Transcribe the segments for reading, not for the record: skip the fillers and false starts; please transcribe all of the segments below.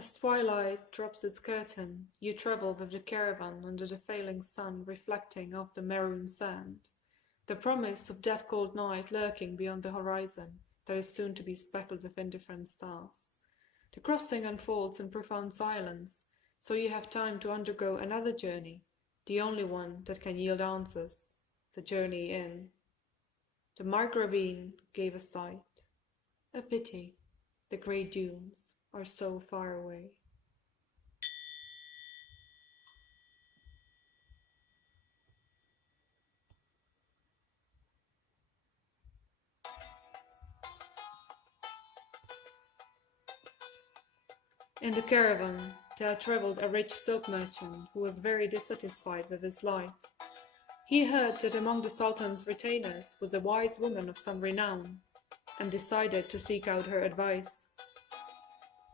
As twilight drops its curtain, you travel with the caravan under the failing sun reflecting off the maroon sand, the promise of that cold night lurking beyond the horizon that is soon to be speckled with indifferent stars. The crossing unfolds in profound silence, so you have time to undergo another journey, the only one that can yield answers, the journey in. The Margravine gave a sigh. A pity, the great dunes are so far away. In the caravan, there travelled a rich silk merchant who was very dissatisfied with his life. He heard that among the Sultan's retainers was a wise woman of some renown, and decided to seek out her advice.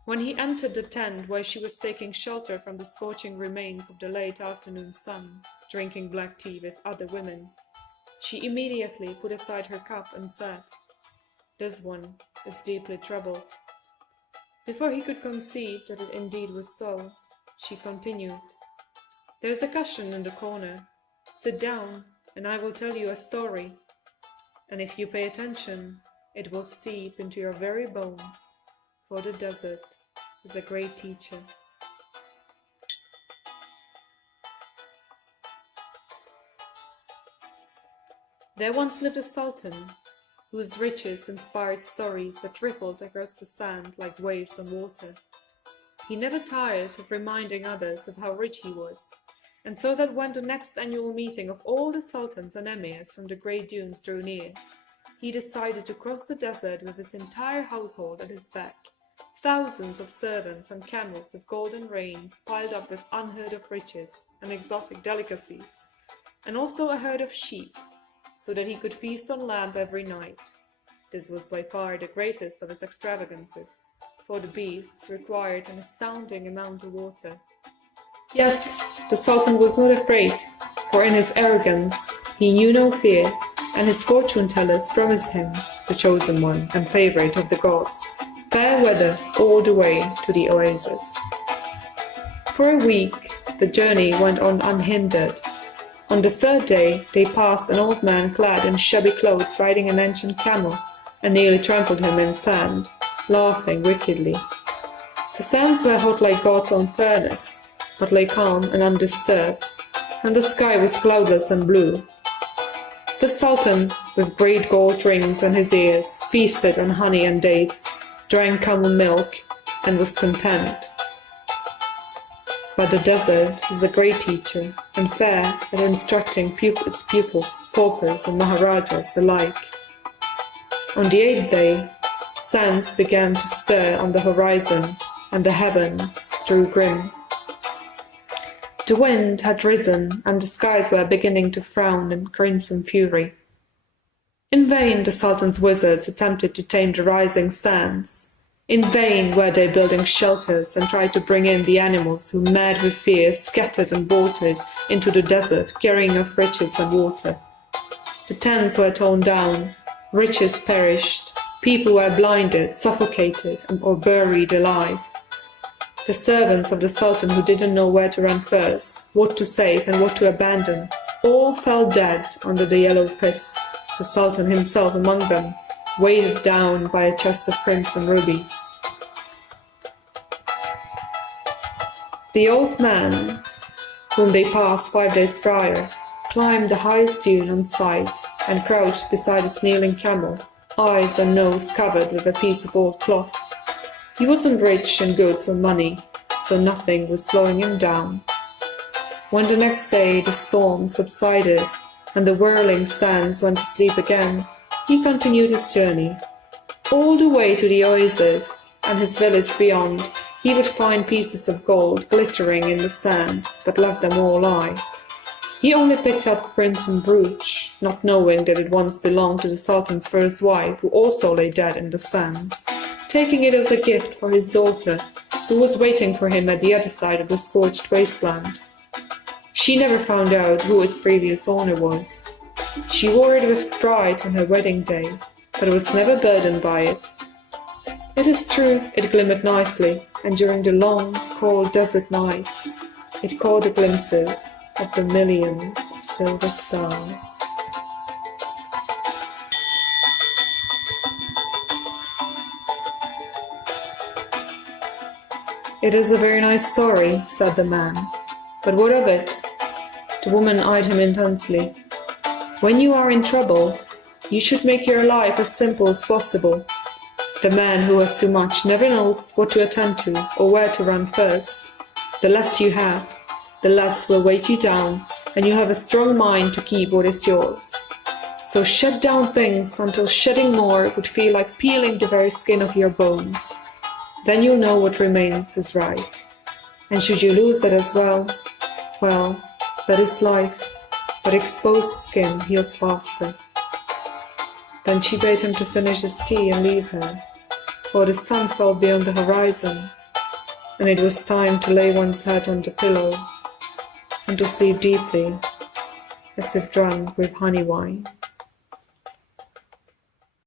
When he entered the tent where she was taking shelter from the scorching remains of the late afternoon sun, drinking black tea with other women, she immediately put aside her cup and said, "This one is deeply troubled." Before he could conceive that it indeed was so, she continued, "There is a cushion in the corner. Sit down, and I will tell you a story, and if you pay attention, it will seep into your very bones, for the desert is a great teacher." There once lived a sultan, whose riches inspired stories that rippled across the sand like waves on water. He never tired of reminding others of how rich he was, and so that when the next annual meeting of all the sultans and emirs from the great dunes drew near, he decided to cross the desert with his entire household at his back, thousands of servants and camels with golden reins piled up with unheard-of riches and exotic delicacies, and also a herd of sheep, so that he could feast on lamb every night. This was by far the greatest of his extravagances, for the beasts required an astounding amount of water. Yet the Sultan was not afraid, for in his arrogance he knew no fear, and his fortune-tellers promised him, the chosen one and favorite of the gods, fair weather all the way to the oasis. For a week the journey went on unhindered. On the third day they passed an old man clad in shabby clothes riding an ancient camel, and nearly trampled him in sand, laughing wickedly. The sands were hot like God's own furnace, but lay calm and undisturbed, and the sky was cloudless and blue. The Sultan, with great gold rings on his ears, feasted on honey and dates, drank camel milk, and was content. But the desert is a great teacher, and fair at instructing its pupils, paupers and maharajas alike. On the 8th day, sands began to stir on the horizon, and the heavens grew grim. The wind had risen, and the skies were beginning to frown in crimson fury. In vain the Sultan's wizards attempted to tame the rising sands. In vain were they building shelters and tried to bring in the animals who, mad with fear, scattered and bolted into the desert, carrying off riches and water. The tents were torn down, riches perished, people were blinded, suffocated, or buried alive. The servants of the Sultan, who didn't know where to run first, what to save and what to abandon, all fell dead under the yellow fist, the Sultan himself among them, weighted down by a chest of crimson rubies. The old man, whom they passed 5 days prior, climbed the highest dune on sight and crouched beside his kneeling camel, eyes and nose covered with a piece of old cloth. He wasn't rich in goods or money, so nothing was slowing him down. When the next day the storm subsided and the whirling sands went to sleep again, he continued his journey. All the way to the oasis and his village beyond, he would find pieces of gold glittering in the sand, but let them all lie. He only picked up a crimson brooch, not knowing that it once belonged to the Sultan's first wife, who also lay dead in the sand, taking it as a gift for his daughter, who was waiting for him at the other side of the scorched wasteland. She never found out who its previous owner was. She wore it with pride on her wedding day, but was never burdened by it. It is true, it glimmered nicely, and during the long, cold desert nights, it caught the glimpses of the millions of silver stars. "It is a very nice story," said the man, "but what of it?" The woman eyed him intensely. "When you are in trouble, you should make your life as simple as possible. The man who has too much never knows what to attend to or where to run first. The less you have, the less will weight you down, and you have a strong mind to keep what is yours. So shed down things until shedding more would feel like peeling the very skin of your bones. Then you'll know what remains is right. And should you lose that as well, that is life, but exposed skin heals faster." Then she bade him to finish his tea and leave her, for the sun fell beyond the horizon, and it was time to lay one's head on the pillow and to sleep deeply, as if drunk with honey wine.